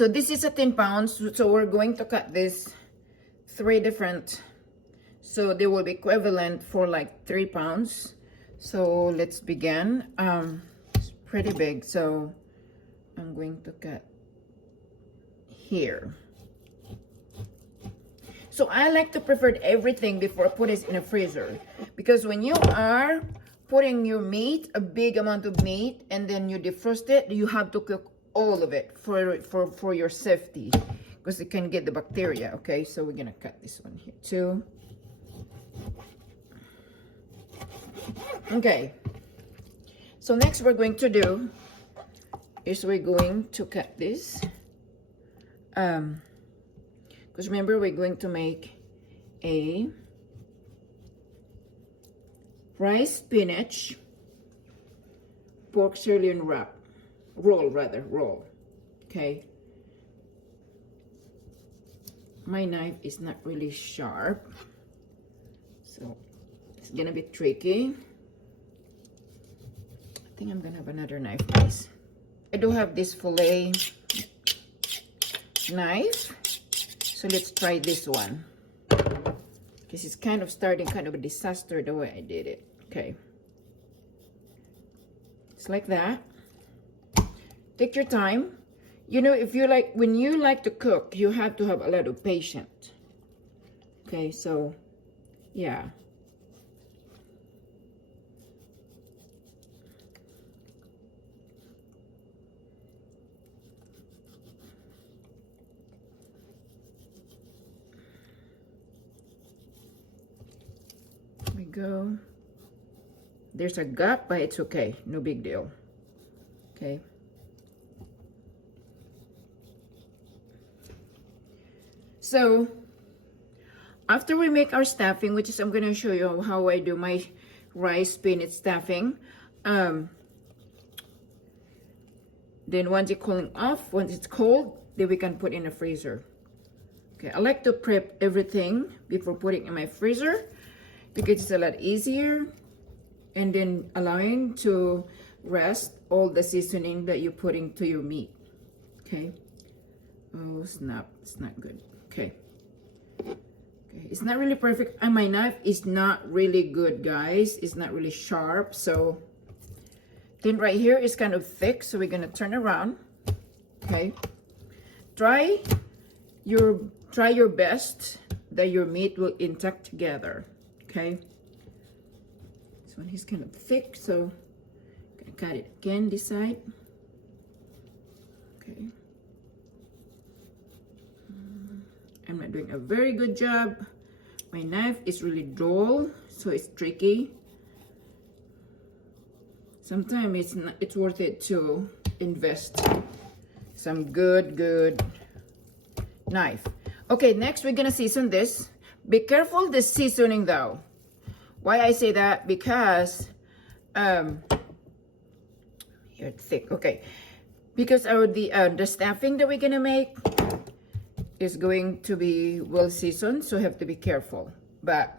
So this is a 10 pounds. So we're going to cut this 3 different. So they will be equivalent for like 3 pounds. So let's begin. It's pretty big. So I'm going to cut here. So I like to prefer everything before I put it in a freezer, because when you are putting your meat, a big amount of meat, and then you defrost it, you have to cook all of it for your safety, because it can get the bacteria. Okay, so we're gonna cut this one here too. Okay, so next we're going to do is we're going to cut this, because remember we're going to make a rice spinach pork sirloin roll. Okay, my knife is not really sharp, so it's gonna be tricky. I think I'm gonna have another knife, guys. I do have this fillet knife, so let's try this one, because it's kind of starting kind of a disaster the way I did it. Okay, it's like that. Take your time. You know, if you like, when you like to cook, you have to have a lot of patience. Okay, so yeah. There we go. There's a gap, but it's okay. No big deal. Okay. So after we make our stuffing, which is I'm going to show you how I do my rice spinach stuffing. Then once it's cooling off, once it's cold, then we can put in the freezer. Okay, I like to prep everything before putting in my freezer, because it's a lot easier, and then allowing to rest all the seasoning that you're putting to your meat. Okay. Oh snap, it's not good. Okay. Okay, it's not really perfect, and my knife is not really good, guys. It's not really sharp. So then right here is kind of thick, so we're gonna turn around. Okay, try your best that your meat will intact together. Okay, this one is kind of thick, so I'm gonna cut it again this side. Okay, I'm not doing a very good job. My knife is really dull, so it's tricky. Sometimes it's worth it to invest some good knife. Okay, next we're gonna season this. Be careful the seasoning though. Why I say that? Because here it's thick. Okay, because the stuffing that we're gonna make is going to be well seasoned, so you have to be careful. But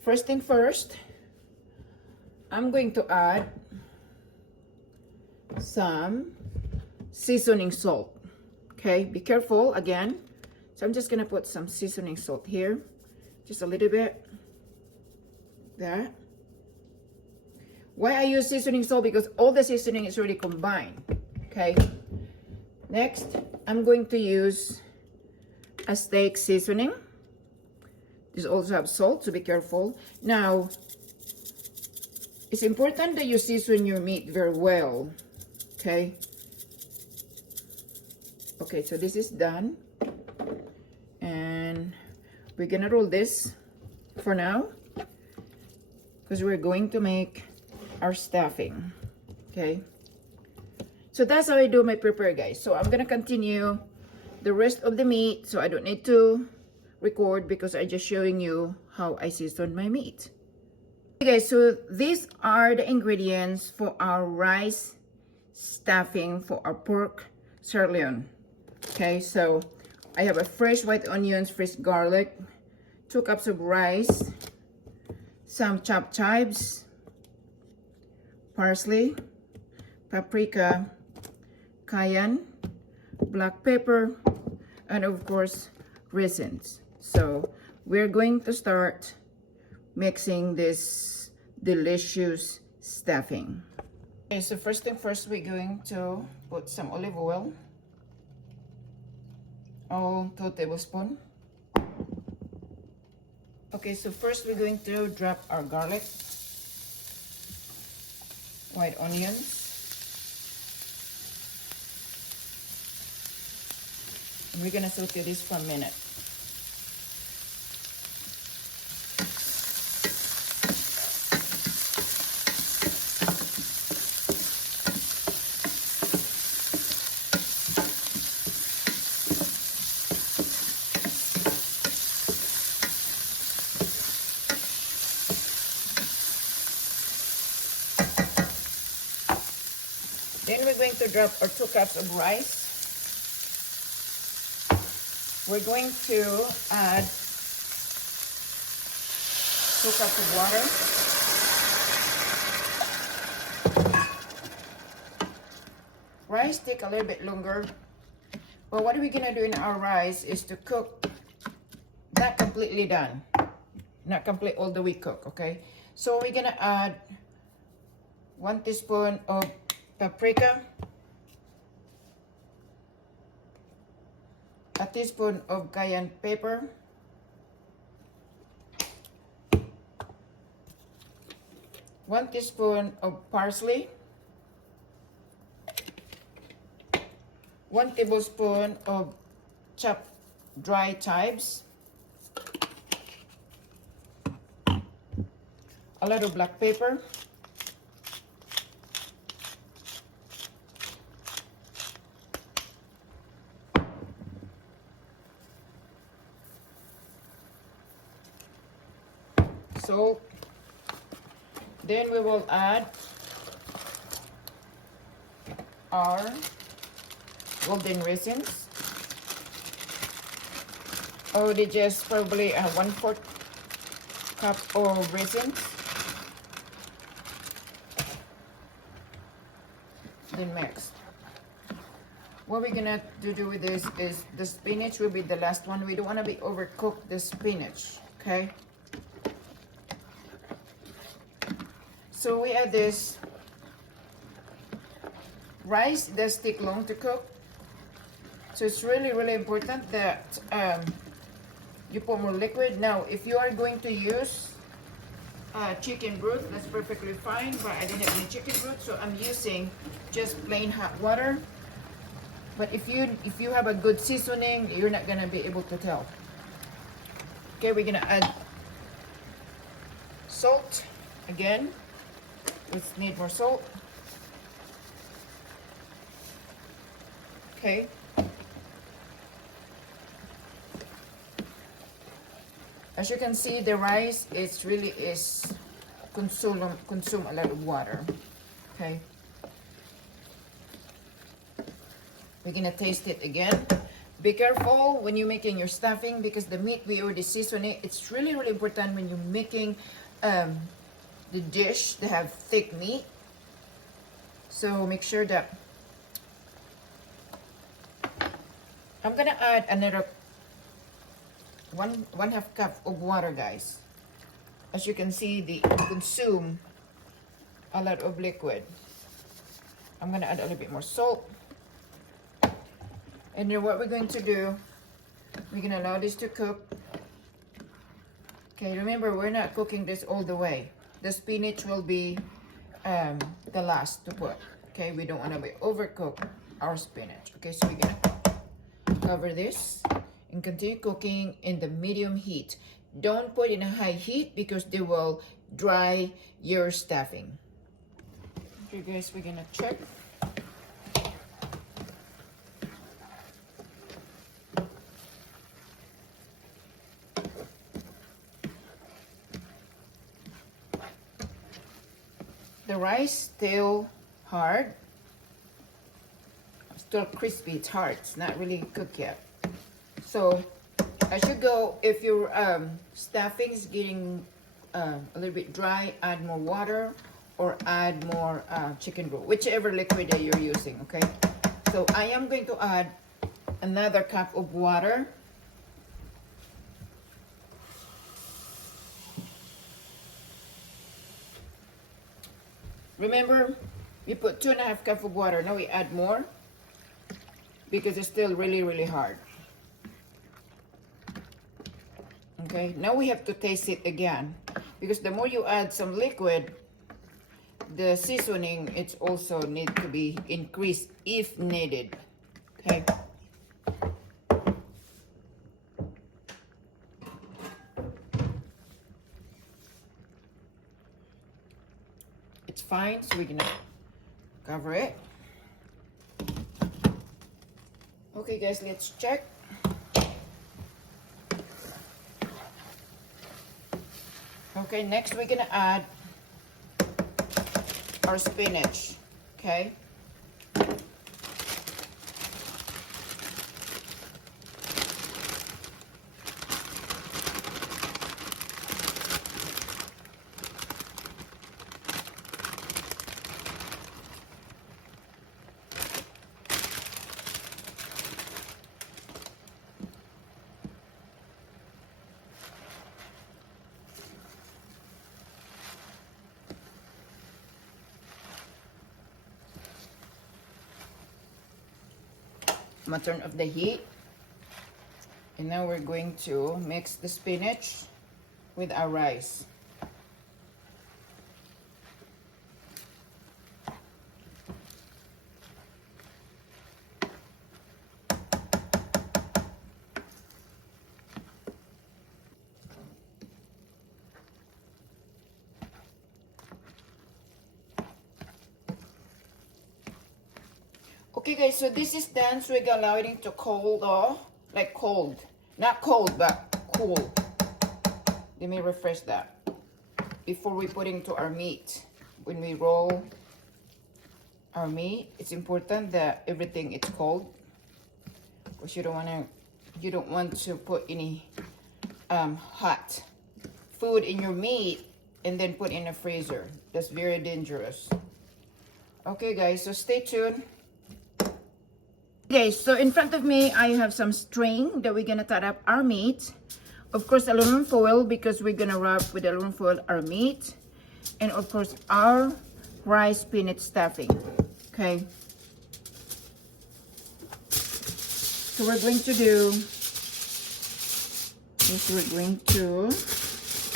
first thing first, I'm going to add some seasoning salt. Okay, be careful again. So I'm just gonna put some seasoning salt here, just a little bit. That. Why I use seasoning salt? Because all the seasoning is already combined. Okay. Next, I'm going to use a steak seasoning. This also have salt, so be careful. Now, it's important that you season your meat very well. Okay. Okay, so this is done, and we're gonna roll this for now, because we're going to make our stuffing. Okay, so that's how I do my prepare, guys. So I'm gonna continue the rest of the meat, so I don't need to record, because I'm just showing you how I season my meat. Okay, guys, so these are the ingredients for our rice stuffing for our pork sirloin. Okay, so I have a fresh white onions, fresh garlic, 2 cups of rice, some chopped chives, parsley, paprika, cayenne, black pepper, and of course raisins. So we're going to start mixing this delicious stuffing. Okay, so first thing first, we're going to put some olive oil, all 2 tablespoons. Okay, so first we're going to drop our garlic, white onions, and we're gonna saute this for a minute. Then we're going to drop our 2 cups of rice. We're going to add 2 cups of water. Rice take a little bit longer, but what we're gonna do in our rice is to cook not completely done, not complete all the way cook, okay? So we're gonna add 1 teaspoon of paprika, a teaspoon of cayenne pepper, 1 teaspoon of parsley, 1 tablespoon of chopped dry chives, a lot of black pepper, salt. Then we will add our golden raisins. Already just probably 1/4 cup of raisins. Then mix. What we're gonna do with this is the spinach will be the last one. We don't want to be overcooked the spinach, okay? So we add this rice. It does take long to cook, so it's really important that you put more liquid. Now if you are going to use chicken broth, that's perfectly fine, but I didn't have any chicken broth, so I'm using just plain hot water. But if you have a good seasoning, you're not gonna be able to tell. Okay, we're gonna add salt again. Let's need more salt. Okay. As you can see, the rice really is consume a lot of water. Okay. We're gonna taste it again. Be careful when you're making your stuffing because the meat we already seasoned it. It's really important when you're making the dish to have thick meat. So make sure that I'm gonna add another one half cup of water, guys. As you can see, they consume a lot of liquid. I'm gonna add a little bit more salt. And then what we're going to do, we're gonna allow this to cook. Okay, remember we're not cooking this all the way. The spinach will be the last to put. Okay, we don't want to be overcook our spinach. Okay, so we're gonna cover this and continue cooking in the medium heat. Don't put in a high heat because they will dry your stuffing. Okay guys, we're gonna check. The rice still hard, still crispy. It's hard. It's not really cooked yet. So as you go, if your stuffing is getting a little bit dry, add more water or add more chicken broth, whichever liquid that you're using. Okay. So I am going to add another cup of water. Remember, we put 2.5 cups of water. Now we add more because it's still really hard. Okay, now we have to taste it again because the more you add some liquid, the seasoning, it's also need to be increased if needed. Okay. It's fine, so we're gonna cover it. Okay guys, let's check. Okay, next we're gonna add our spinach. Okay. I'm gonna turn off the heat. And now we're going to mix the spinach with our rice. Okay guys, so this is done, so we're gonna allow it to cold off, like cold. Not cold, but cool. Let me refresh that. Before we put into our meat. When we roll our meat, it's important that everything is cold. Because you don't want to put any hot food in your meat and then put in a freezer. That's very dangerous. Okay guys, so stay tuned. Okay, so in front of me, I have some string that we're gonna tie up our meat. Of course, aluminum foil because we're gonna wrap with aluminum foil our meat. And of course, our rice spinach stuffing, okay? So we're going to do,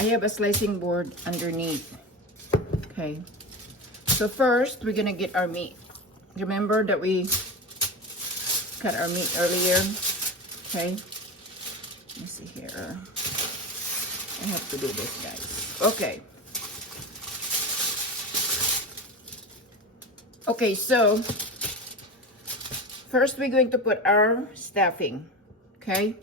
I have a slicing board underneath, okay? So first, we're gonna get our meat. Remember that we cut our meat earlier. Okay, let me see here. I have to do this, guys. Okay, so first we're going to put our stuffing. Okay,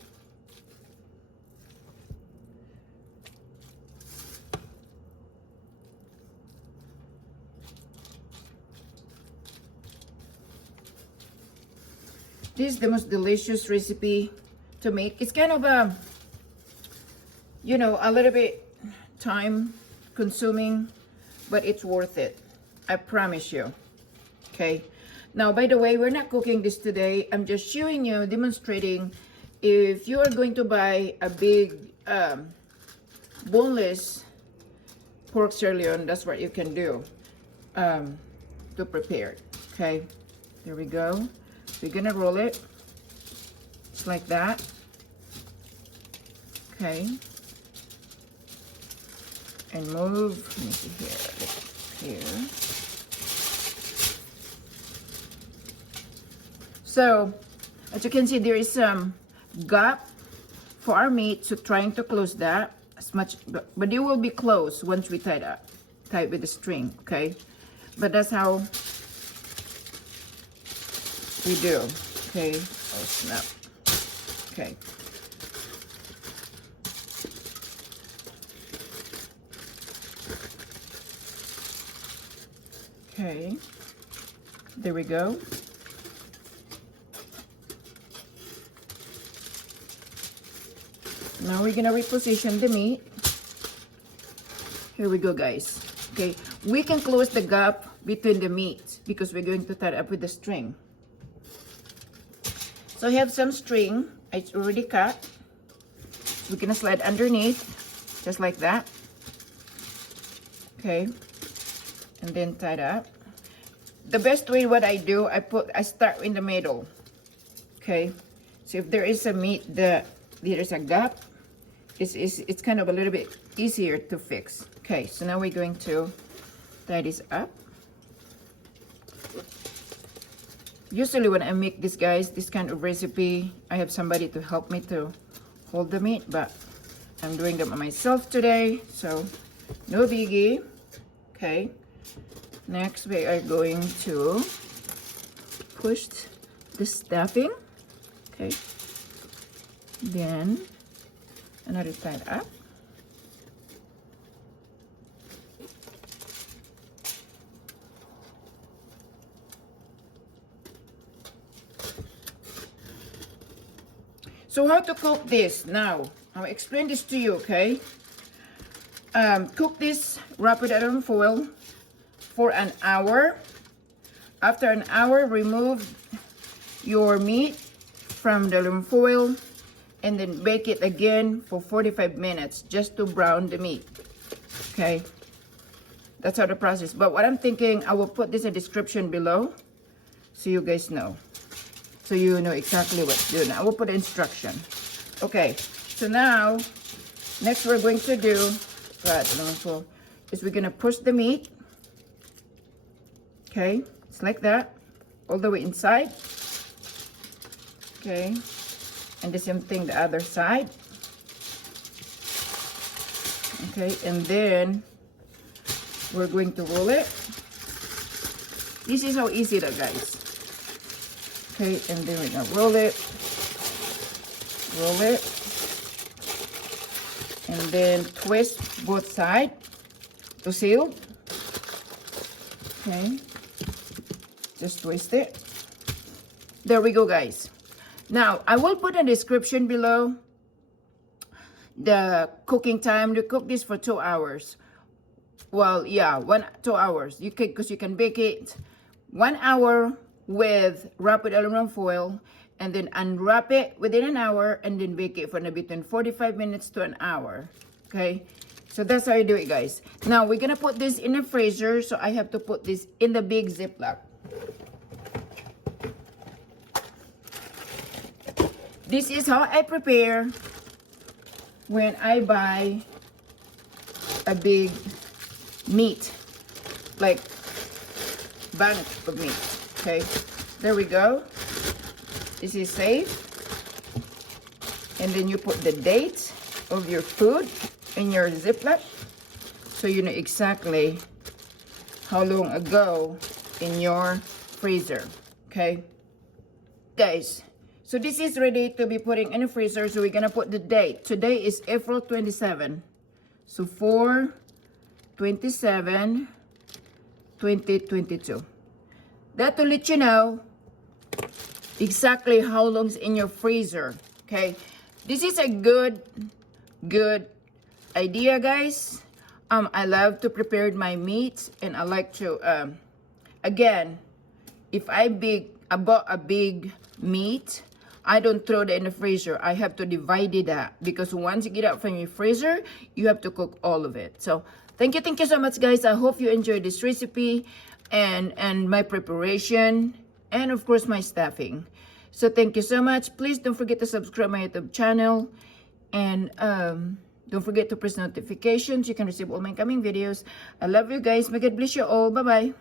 this is the most delicious recipe to make. It's kind of a, you know, a little bit time consuming, but it's worth it. I promise you. Okay. Now, by the way, we're not cooking this today. I'm just showing you, demonstrating if you are going to buy a big boneless pork sirloin, that's what you can do to prepare it. Okay. There we go. We're gonna roll it just like that. Okay. And move, let me see here. So, as you can see, there is some gap for our meat, so trying to close that as much, but it will be closed once we tie it with the string, okay? But that's how we do, okay? Oh snap. Okay. Okay. There we go. Now we're gonna reposition the meat. Here we go, guys. Okay, we can close the gap between the meat because we're going to tie it up with the string. So So I have some string. It's already cut. We're gonna slide underneath, just like that. Okay, and then tie it up. The best way, what I do, I start in the middle. Okay, so if there is a meat that there is a gap, it's kind of a little bit easier to fix. Okay, so now we're going to tie this up. Usually when I make this, guys, this kind of recipe, I have somebody to help me to hold the meat, but I'm doing them myself today, so no biggie. Okay, next we are going to push the stuffing. Okay, then another side up. So how to cook this now? I'll explain this to you, okay? Cook this, wrap it around foil for an hour. After an hour, remove your meat from the aluminum foil and then bake it again for 45 minutes just to brown the meat. Okay, that's how the process. But what I'm thinking, I will put this in the description below so you guys know. So you know exactly what to do. Now I will put instruction. Okay, so now next we're going to do is we're gonna push the meat. Okay, it's like that, all the way inside. Okay, and the same thing the other side. Okay, and then we're going to roll it. This is how easy that, guys. Okay, and then we're gonna roll it, and then twist both sides to seal. Okay, just twist it. There we go, guys. Now I will put a description below the cooking time. To cook this for 2 hours. Well, yeah, 2 hours. You can, because you can bake it 1 hour with wrapped aluminum foil, and then unwrap it within an hour, and then bake it for between 45 minutes to an hour. Okay, so that's how you do it, guys. Now we're gonna put this in the freezer, so I have to put this in the big Ziploc. This is how I prepare when I buy a big meat, like bunch of meat. Okay, there we go. This is safe. And then you put the date of your food in your Ziploc, so you know exactly how long ago in your freezer. Okay, guys, so this is ready to be putting in the freezer. So we're gonna put the date. Today is April 27, so 4/27 2022. That to let you know exactly how long's in your freezer. Okay, this is a good idea, guys. I love to prepare my meat, and I like to again, if I bought a big meat, I don't throw it in the freezer. I have to divide it up, because once you get out from your freezer, you have to cook all of it. So thank you so much, guys. I hope you enjoyed this recipe and my preparation, and of course my stuffing. So thank you so much. Please don't forget to subscribe my YouTube channel, and don't forget to press notifications. You can receive all my coming videos. I love you guys. May God bless you all. Bye bye.